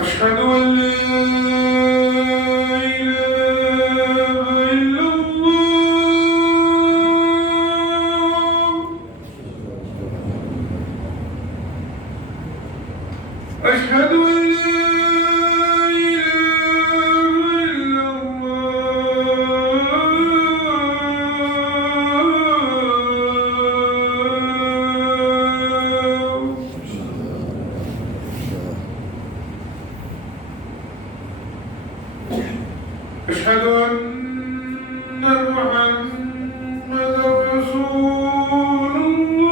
أشهد أن لا إله إلا الله. أشهد أن لا إله إلا الله. أشهد أن محمدا رسول الله.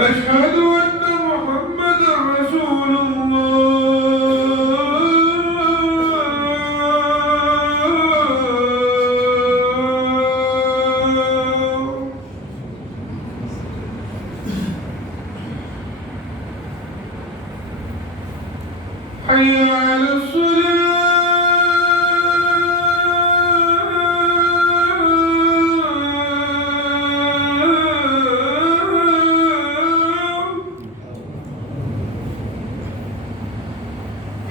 أشهد أن محمدا رسول الله. حي على الصلاة.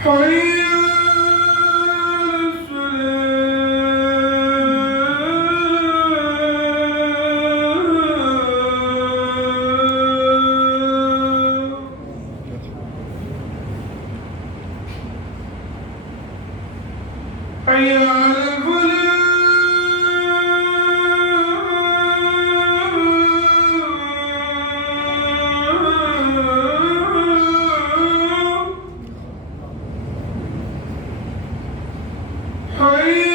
حي على الصلاة. حي على الفلاح. حي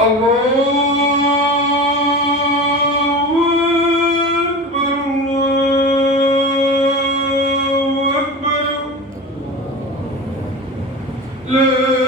الله أكبر الله أكبر. لا